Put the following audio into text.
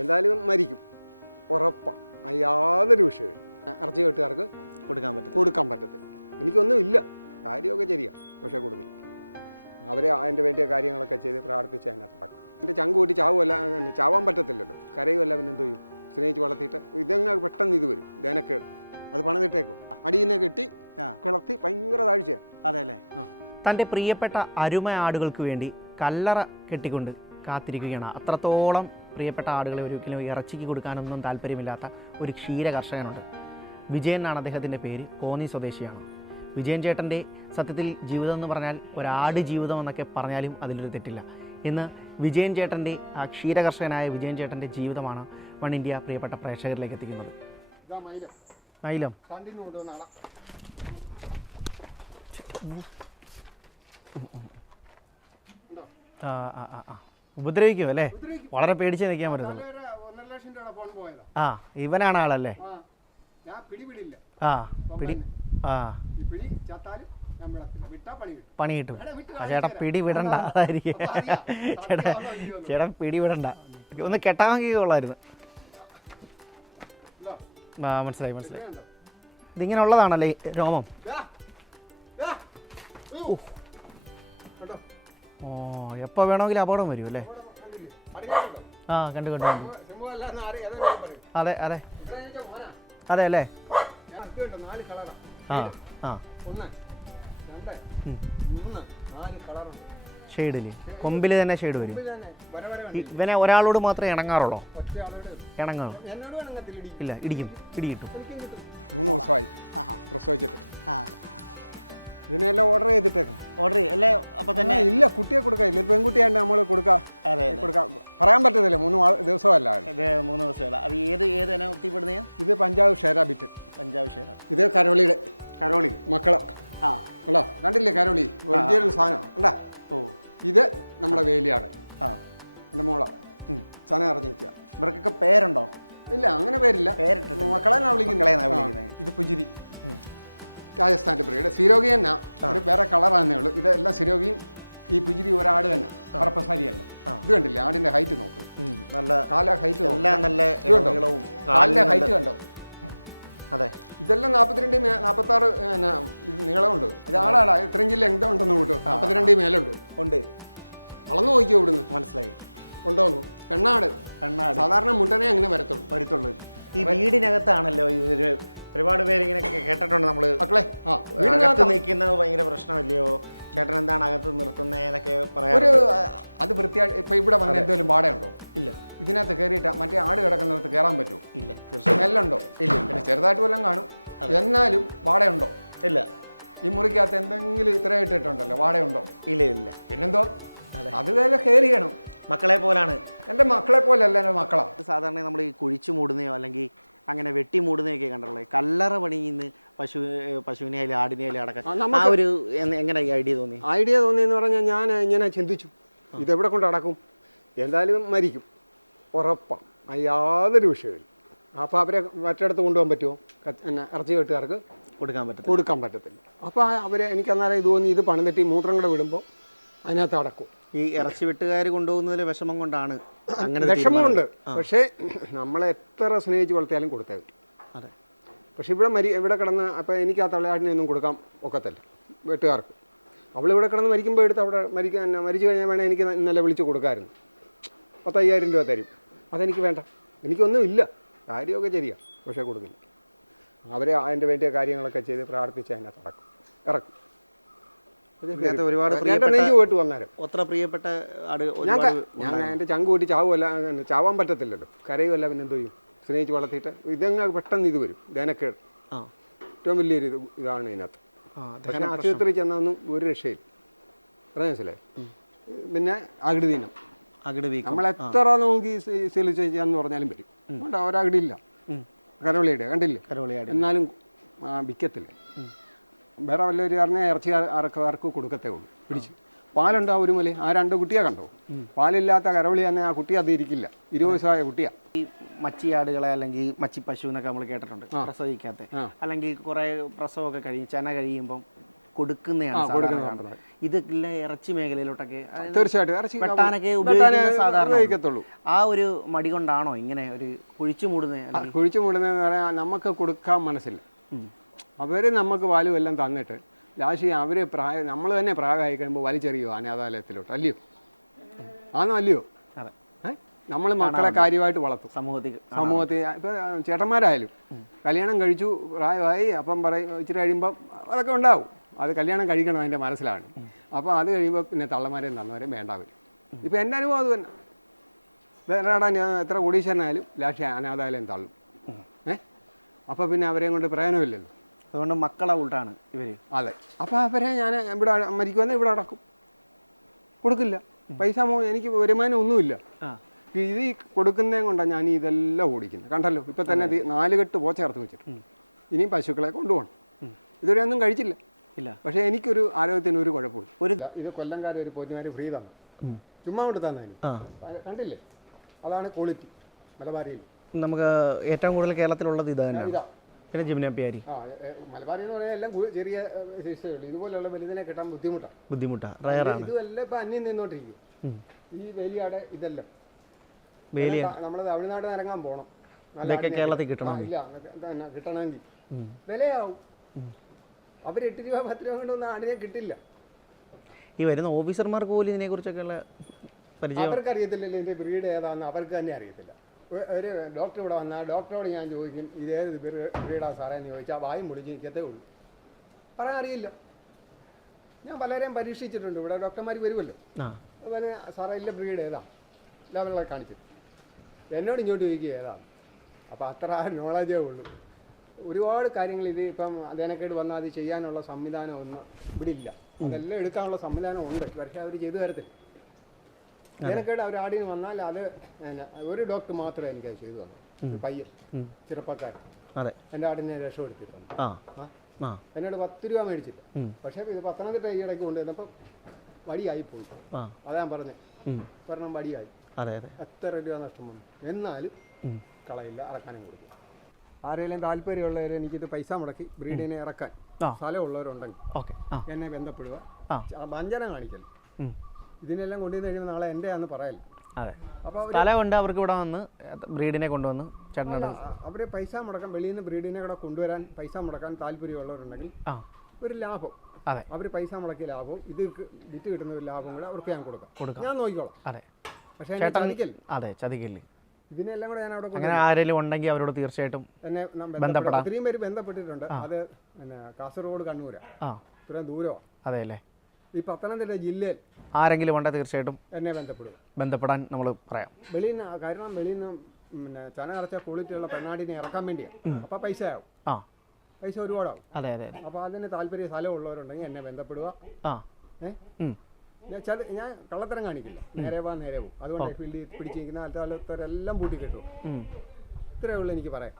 എന്തായാലും മരിക്കും, ഉറപ്പാണ്. യാതൊരു വിഷയമില്ല. ഇറച്ചി വെട്ടുകാർക്ക് കൊടുക്കാൻ പറ്റത്തില്ല. എനിക്കൊന്നും ഇല്ല, കാര്യമൊക്കെ ശരിയാണ്, പക്ഷേ കൊടുക്കില്ല. അവരെ അതിൻ്റെ വേണ്ടിയ കാര്യങ്ങളൊക്കെ ചെയ്ത് പ്രാർത്ഥിച്ച് അതിനകത്ത് നടക്കും. എൻ്റെ ചങ്ക് കൂട്ടി ചാവാൻ പറ്റത്തില്ലല്ലോ, കരയുമല്ല, പിന്നെ എന്തോ ചെയ്യും? സ്നേഹിച്ച് വളർത്തിയിട്ട് ഇതങ്ങ് പെട്ടെന്ന് ഇത് വരും, ധനക്കേട്. അത് പണിതിട്ടേക്കോ, അടിയിൽ നിന്ന് കെട്ടി കിളർത്തി ഭയങ്കര താഴ്ചയാണ്. അതെ അല്ലേ? തൻ്റെ പ്രിയപ്പെട്ട അരുമ ആടുകൾക്ക് വേണ്ടി കല്ലറ കെട്ടിക്കൊണ്ട് കാത്തിരിക്കുകയാണ്. അത്രത്തോളം പ്രിയപ്പെട്ട ആടുകളെ ഒരിക്കലും ഇറച്ചിക്ക് കൊടുക്കാനൊന്നും താല്പര്യമില്ലാത്ത ഒരു ക്ഷീര കർഷകനുണ്ട്. വിജയൻ എന്നാണ് അദ്ദേഹത്തിൻ്റെ പേര്. കോന്നി സ്വദേശിയാണ്. വിജയൻ ചേട്ടൻ്റെ സത്യത്തിൽ ജീവിതം എന്ന് പറഞ്ഞാൽ ഒരാട് ജീവിതം എന്നൊക്കെ പറഞ്ഞാലും അതിലൊരു തെറ്റില്ല. ഇന്ന് വിജയൻ ചേട്ടൻ്റെ ആ ക്ഷീരകർഷകനായ വിജയൻ ചേട്ടൻ്റെ ജീവിതമാണ് വൺ ഇന്ത്യ പ്രിയപ്പെട്ട പ്രേക്ഷകരിലേക്ക് എത്തിക്കുന്നത്. മൈലം ഉപദ്രവിക്കും അല്ലേ? വളരെ പേടിച്ച് നിൽക്കാൻ പറ്റത്തുള്ളൂ. ആ, ഇവനാണ് ആളല്ലേ? പണി കിട്ടും. ചേട്ടാ പിടി വിടണ്ട, അതായിരിക്കും ചേട്ടാ പിടി വിടണ്ട. ഒന്ന് കെട്ടാമെങ്കിൽ കൊള്ളായിരുന്നു. മനസ്സിലായി. ഇതിങ്ങനെ ഉള്ളതാണല്ലേ രോമം? ഓ, എപ്പോൾ വേണമെങ്കിലും അപകടം വരും അല്ലേ? ആ, കണ്ടു. അതെ അതെ അല്ലേ? ഷെയ്ഡില് കൊമ്പിൽ തന്നെ ഷെയ്ഡ് വരും. ഇവനെ ഒരാളോട് മാത്രമേ ഇണങ്ങാറുള്ളൂ? ഇണങ്ങാറും ഇല്ല, ഇടിക്കും. പിടി കിട്ടും. 3 ദിവസമായി പ്രസവിച്ചിട്ട്. ഇതിനെല്ലാം ഓർഡർ ചെയ്തിട്ടേക്കും. ഓർഡർ അല്ലേ? അപ്പൊ തന്നെ ഇല്ല, കുട്ടിയെ കൊടുക്കാനില്ല. ഇത് പെൺകുട്ടിയാണ്ട് നമ്മൾ കൊടുക്കാം. പറയാൻ പറ്റത്തില്ല, 3 ദിവസമല്ല. 3 ദിവസമല്ല. അത് ഏത് എത്തിപ്പെടുന്ന? ഇത് പഞ്ചാബ് ഷേര ബിറ്റ്. ഇത് കരോളി മക്കളെ അല്ലോ, കണ്ടില്ലേ? കരോളി ഒറിജിനൽ സാധനം ഉണ്ടാ. ഇത് നമ്മുടെ വേലിയാണ്, എൻ്റെ മോള ചന ഇറങ്ങിക്കുക. ഇവർക്കൊക്കെ പേരുണ്ടോ? ഇല്ല, അങ്ങനെ പേരില്ല. മക്കളെ വിളിക്കുന്നത്. ഇത് പുജിരി, രാജസ്ഥാൻ്റെ ബ്രീഡ്. സിരോഗി തന്നെ, ഒരു വേറെ കളറാന്നേ ഉള്ളൂ. ഇതെല്ലാം സിരോഗിയും ഈ പുജിരി ഒരാട് തന്നെ, പറപ്പസാരിയല്ല. ഇത് കണ്ടില്ലേ ആടിന്റെ ഹൈറ്റ് നോക്ക്, നല്ല കാല ഹൈറ്റ്, കാലിന്റെ ഹൈറ്റ് കണ്ടോ? അതെ, ഇതെല്ലാം 42 46 നീളമുണ്ട്. അത് ആടാടാ, ഇത്രയും ജില്ല എന്താ ഉണ്ടെന്ന് കൂട്ടോ, 42 മേലുണ്ട്. അളന്നു നോക്കിയോ ഇവിടുന്ന്? മനസ്സിലായി. കൊണ്ടുവന്നു. പെണ്ണാട് സാധാരണ മുട്ടനെ അങ്ങനെ വരത്തുള്ളൂ. ഈ വീടിനകത്താണല്ലോ ഇതൊരു ഒരുപാട് പേര് ഇങ്ങനെ കേട്ടിട്ടുണ്ട്. നമ്മള് മക്കളെ വീടിനകത്ത് നിൽക്കുന്നത് ഭയങ്കര പ്രശ്നമല്ലയോ, ചേട്ടൻ എന്താണ് അകത്ത് നിർത്തുന്നതൊക്കെ പറയാം. അത് വൃത്തിയായി ഇപ്പൊ ഇവിടെ വന്ന എന്തെങ്കിലും വാടയുണ്ടോ? ഇല്ല. ഇതിനകത്ത് കയറിയിട്ട് മറ്റേ ആട് കിടക്കുന്നിടത്ത് കയറാൻ പറ്റുമോ? ഇല്ല. സ്മെല്ലുണ്ടോ? ഇല്ല. പിന്നെ ചെറുതായിട്ട് വല്ലതും കാണും, എന്നാലും വാടയുണ്ടോ? ഇല്ല. ഈ മുറിക്കകത്ത് എന്തെങ്കിലും ഇത്ര ഇട്ടിട്ടുണ്ടല്ലോ, വാടയുണ്ടോ? ഇല്ല. പിന്നെന്തോ, അത് വേറെ കയറിയണം. മക്കളെ പോലാണ്. എൻ്റെ മക്കളെ പോലല്ല, എൻ്റെ മക്കളാ. സാധാരണ നമ്മൾ ഈ കുഴിച്ചു മൂടുന്നയോ അല്ലെങ്കിൽ അങ്ങനെ വെട്ടി മൂടുന്നതൊക്കെ കണ്ടുള്ളത്. കല്ലറ പണിയിന്ന് പശുവിനെ ആയാലും ആടിനെ ആയാലും അടക്കം ആ ഒരു എങ്ങനെ ഐഡിയ തോന്നിയെന്ന് പറഞ്ഞാൽ ഞാൻ ഇങ്ങനെ ചിന്തിച്ചു, ഇതെവിടെ കൊണ്ട് അടക്കും? എന്തായാലും മരിക്കും, ഉറപ്പാണ്, യാതൊരു വിഷയമില്ല. അപ്പോൾ അവരെ മറ്റിടത്ത് കൊണ്ടുപോകാൻ പറ്റുമോ? ഇറച്ചി വെട്ടുകാർക്ക് കൊടുക്കാൻ പറ്റത്തില്ല. അപ്പോൾ അവരെ എനിക്കന്നാലും ഇത് തോന്നി, ഇത് പണിതെട്ടി മൂത്രം കൂടെ വിടുമ്പോൾ അതിനകത്ത് അടക്കും. ഈ ഇറച്ചി വെട്ടുകാർ കൊണ്ടുപോകുന്നതിൽ വിഷമം കൊണ്ടാണ്. അങ്ങനെ വിഷമമുണ്ട്, പക്ഷേ നമ്മളെ എത്ര സ്നേഹിച്ച് വളർത്തിയാലും കൊടുത്തേക്കും. അതെ. പക്ഷെ ഇവിടെ കിടന്ന് അപ്പോൾ എനിക്ക് ആ തള്ളയാടിനെയൊന്നും കൊടുക്കാൻ ഒക്കത്തില്ല വെട്ടുകാർക്ക്. അവളിവിടെ കിടന്ന് മരിക്കുമ്പോൾ എടുത്ത് അവിടെ മരിച്ചു കഴിഞ്ഞാൽ വേണേൽ എനിക്ക് ഇന്നലെ വിളിച്ച് കൊടുക്കാമായിരുന്നു. 10,000 രൂപ തരും. അതെനിക്ക് വേണ്ട, എനിക്കൊന്നും ഇല്ല, കാര്യമൊക്കെ ശരിയാണ്, പക്ഷേ കൊടുക്കില്ല. അവരെ അതിൻ്റെ വേണ്ടിയ കാര്യങ്ങളൊക്കെ ചെയ്ത് പ്രാർത്ഥിച്ച് അതിനകത്ത് ഇറക്കും. ഒരുപാട് പ്രിയപ്പെട്ട ഞാൻ എൻ്റെ ചങ്ക് കൂട്ടി ചാവാൻ പറ്റത്തില്ലല്ലോ, കരയുമല്ല, പിന്നെ എന്തോ ചെയ്യും? സ്നേഹിച്ച് വളർത്തിയിട്ട് ഇതങ്ങ് പെട്ടെന്ന് ഇത് വരും, ധനക്കേട്. ഏറ്റവും വലിയൊരു ഇതാണ് ഇതിനകത്ത്. പക്ഷേ ആശുപത്രി ചെന്നൊന്നും ഒരു രക്ഷയില്ല. മനസ്സിലായി? പിന്നെ അകിടുദീനം, നമ്മൾ എത്ര നോക്കി ചികിത്സിച്ചാന്ന് പറഞ്ഞാലും വരും. അതുകൊണ്ട് ഒരകിടില്ല. കരോളിയുടെ കണ്ടില്ലേ? എന്നാലും വിൽക്കത്തില്ല. വേറെ വല്ലവർ പറഞ്ഞാൽ ഇറച്ചി ആർക്ക് കൊടുക്കത്തേ ഉള്ളൂ പിടിച്ച്. പാലുണ്ടോ ഒരു മുല? ആ 2 കുട്ടിയെ കണ്ടോ? പാലില്ലാത്ത കരവളി തന്നെ ആ കുട്ടി അത് ഇരിക്കില്ല. 20 വയസ്സായ കുട്ടിയാണ്. ഈ മച്ചിയാടുകളെ അല്ലെങ്കിൽ മച്ചി പശു എന്നൊക്കെ നമ്മൾ കേട്ടിട്ടുണ്ട്, പ്രസവിക്കാത്ത അല്ലെങ്കിൽ കുറേ പ്രസവമൊക്കെ കഴിയും, ചെന കഴിയുമ്പം കൊടുക്കുന്നതാണ് സാധാരണ കാണുന്നത്. ഇതൊക്കെ ഇറച്ചി മേഖലയിലോട്ടൊക്കെ തീർച്ചയായിട്ടും ഇറച്ചി വെട്ടാനൊക്കെ ഉപയോഗിക്കുന്നത് സാധാരണ ഉപയോഗിക്കത്തുള്ളൂ. ആ ഒരു മടി കൊണ്ടാണോ ഇങ്ങനെ ഒരു കുഴിച്ചു മൂടുന്നത്? കുഴിച്ചു മൂടുന്നതെന്ന് പറയാൻ നമുക്ക് കൊടുക്കാൻ മനസ്സില്ല. അവർ നമുക്ക് പാലും എല്ലാം തന്നിട്ട് ലാസ്റ്റ് അവർ നമ്മൾ തന്നെ പ്രായമായി കഴിയുമ്പോൾ വലിച്ചെറിയോ അനാഥാലയത്തിലോട്ട്, അല്ലയോ? ആണോ അല്ലയോ? നമ്മൾ മക്കളെ കാര്യമായിട്ട് വളർത്തും. സമൂഹത്തിൽ ഇപ്പം ചേട്ടന്മാരായാലും കല്യാണം കഴിച്ചു പ്രായമായി, അപ്പം പറയും ഇച്ചിരി കഴിയുമ്പം അതൊക്കെ ഉണ്ടാവും. അത് കല്യാണം കഴിക്കണം അതിൻ്റെ മനസ്സിലാണ്. അപ്പോൾ അത് കഴിയുമ്പോൾ പിന്നെ തള്ളമാരെയും തന്നവരെയും വേണ്ട വരും. ഇപ്പം എൻ്റെ അനുഭവം അത് തന്നെ. വേറെ എത്ര കോടീശ്വരനായാലും ലാസ്റ്റ് അനാഥാലയം തള്ളും. അപ്പോൾ പിന്നെ അവരെയും കൊണ്ട് പ്രയോജനമില്ലല്ലോ. അതുകൊണ്ട് മക്കളെ ഉൾട്ടാണ് ഇവർ. അതെ. അപ്പോൾ അവരെ ഞാൻ ഇവിടെ മരിക്കുമെന്ന് ഇവിടെ അടക്കും, കൊടുക്കില്ല. പൈസ എനിക്ക് വരുമാനം ഒന്നുമില്ല. ഇത് ഈ കൊടുക്കുന്നതേ കൊണ്ടാണ് ഞാൻ ഇതെല്ലാം ഓടിക്കുന്നത്. കണ്ടല്ലോ, ഇപ്പം തന്നെ 4 കെട്ട് പോച്ച ചേർത്ത് വെച്ചിട്ട് ഇനിയും പശുക്കളെ കൊണ്ടുപോകണം. ഇതുവരെ ഒന്നും കഴിച്ചില്ല. പക്ഷേ എനിക്കൊരു ആരോഗ്യത്തിന് ഒരു കുഴപ്പമില്ല. ഇത് കൊല്ലംകാർ ഒരു പോറ്റുമാർ ഫ്രീ തന്നു, ചുമ്മാ കൊണ്ട് തന്നെ. കണ്ടില്ലേ, അതാണ് ക്വാളിറ്റി മലബാരിയിൽ. നമുക്ക് ഏറ്റവും കൂടുതൽ കേരളത്തിലുള്ളത് ഇത് തന്നെ. പിന്നെ ജിംനാപ്പിയാരി മലബാരി എന്ന് പറയാൻ എല്ലാം ചെറിയ ശിക്ഷയേ ഉള്ളൂ. ഇതുപോലെയുള്ള വലുതിനെ കിട്ടാൻ ബുദ്ധിമുട്ടാണ്. ഇതുമെല്ലാം ഇപ്പം അന്യം നിന്നോണ്ടിരിക്കും. ഈ വേലിയാടെ ഇതെല്ലാം നമ്മൾ തമിഴ്നാട് ഇറങ്ങാൻ പോകണം, കേരളത്തിൽ കിട്ടണം. ഇല്ല കിട്ടണമെങ്കിൽ വിലയാവും. അവർ 8 രൂപ 10 രൂപ കൊണ്ടൊന്നും ആടിനെ കിട്ടില്ല. ഈ വരുന്ന ഓഫീസർമാർക്ക് പോലും ഇതിനെ കുറിച്ചൊക്കെയുള്ള പരിചയം അവർക്കറിയത്തില്ലല്ലോ. ഇതിൻ്റെ ബ്രീഡ് ഏതാണെന്ന് അവർക്ക് തന്നെ അറിയത്തില്ല. ഒരു ഡോക്ടർ ഇവിടെ വന്നാൽ ഡോക്ടറോട് ഞാൻ ചോദിക്കും ഇതേത് ബ്രീഡാ സാറേ എന്ന് ചോദിച്ചാൽ വായും പൊളിച്ച് നിൽക്കത്തേ ഉള്ളൂ, പറയാൻ അറിയില്ല. ഞാൻ പലരെയും പരീക്ഷിച്ചിട്ടുണ്ട്. ഇവിടെ ഡോക്ടർമാർ വരുമല്ലോ, അതുപോലെ സാറേ ഇല്ല ബ്രീഡ് ഏതാ ലെവലിലൊക്കെ കാണിച്ചിട്ട് എന്നോട് ഇങ്ങോട്ട് ചോദിക്കുക ഏതാണ്. അപ്പോൾ അത്ര നോളജേ ഉള്ളൂ. ഒരുപാട് കാര്യങ്ങൾ ഇത് ഇപ്പം അതേനക്കേട് വന്നാൽ അത് ചെയ്യാനുള്ള സംവിധാനം ഒന്നും ഇവിടെ ഇല്ല. അതെല്ലാം എടുക്കാനുള്ള സംവിധാനം ഉണ്ട്, പക്ഷേ അവർ ചെയ്തു തരത്തില്ല. അതേനക്കേട് അവർ ആടിന് വന്നാൽ അത് ഒരു ഡോക്ടർ മാത്രമേ എനിക്കത് ചെയ്തു തന്നു. പയ്യൻ ചെറുപ്പക്കാരൻ എൻ്റെ ആടിനെ രക്ഷപ്പെടുത്തിയിട്ടുണ്ട്. എന്നോട് 10 രൂപ മേടിച്ചില്ല. പക്ഷേ ഇത് പത്തനംതിട്ട ഈ ഇടയ്ക്ക് കൊണ്ടുവന്നപ്പം വടിയായി പോയി. അതാ ഞാൻ പറഞ്ഞത്, കാരണം വടിയായി. എത്ര രൂപ നഷ്ടം വന്നു. എന്നാലും കളയില്ല, ഇറക്കാനും കൊടുക്കും. ആരെങ്കിലും താല്പര്യമുള്ളവർ എനിക്കിത് പൈസ മുടക്കി ബ്രീഡിനെ ഇറക്കാൻ സ്ഥലമുള്ളവരുണ്ടെങ്കിൽ എന്നെ ബന്ധപ്പെടുക. വഞ്ചന കാണിക്കൽ. ഇതിനെല്ലാം കൊണ്ടുവന്ന് കഴിയുമ്പോൾ നാളെ എൻ്റെ ആണെന്ന് പറയല്ല. അപ്പോൾ സ്ഥലമുണ്ട് അവർക്ക് ഇവിടെ വന്ന് ബ്രീഡിനെ കൊണ്ടുവന്ന് അവർ പൈസ മുടക്കാൻ, വെളിയിൽ നിന്ന് ബ്രീഡിനെ കൂടെ കൊണ്ടുവരാൻ പൈസ മുടക്കാൻ താല്പര്യമുള്ളവരുണ്ടെങ്കിൽ ഒരു ലാഭം, അവർ പൈസ മുടക്കിയ ലാഭവും ഇത് വിറ്റ് കിട്ടുന്ന ഒരു ലാഭം കൂടെ അവർക്ക് ഞാൻ കൊടുക്കാം. ഞാൻ നോക്കിക്കോളാം. പക്ഷേ ചതിക്കല്ലേ. ഇതിനെല്ലാം കൂടെ ഞാൻ അവിടെ അങ്ങനെ ആരെങ്കിലും ഉണ്ടെങ്കിൽ അവരോട് തീർച്ചയായിട്ടും എന്നെ ബന്ധപ്പെടാം. ഒത്തിരിയും പേര് ബന്ധപ്പെട്ടിട്ടുണ്ട്. അത് പിന്നെ കാസർഗോഡ് കണ്ണൂരാണ്, ഇത്രയും ദൂരമാണ്. അതെ അല്ലേ. ഈ പത്തനംതിട്ട ജില്ലയിൽ ആരെങ്കിലും ഉണ്ടെങ്കിൽ തീർച്ചയായിട്ടും എന്നെ ബന്ധപ്പെടാൻ നമ്മൾ പറയാം. വെളിയിൽ നിന്ന്, കാരണം വെളിയിൽ നിന്ന് പിന്നെ ചന നിറച്ച ക്വാളിറ്റിയുള്ള പെണ്ണാടിനെ ഇറക്കാൻ വേണ്ടിയാണ്. അപ്പോൾ പൈസയാവും, പൈസ ഒരുപാടാവും. അപ്പോൾ അതിന് താല്പര്യ സ്ഥലമുള്ളവരുണ്ടെങ്കിൽ എന്നെ ബന്ധപ്പെടുക. ഞാൻ കള്ളത്തരം കാണിക്കില്ല, നേരെ പോകാൻ നേരെ പോകും. അതുകൊണ്ട് ഫീൽഡിൽ പിടിച്ചിരിക്കുന്ന ആൾക്കാരെല്ലാം പൂട്ടി കിട്ടും. ഇത്രയേ ഉള്ളൂ എനിക്ക് പറയാം.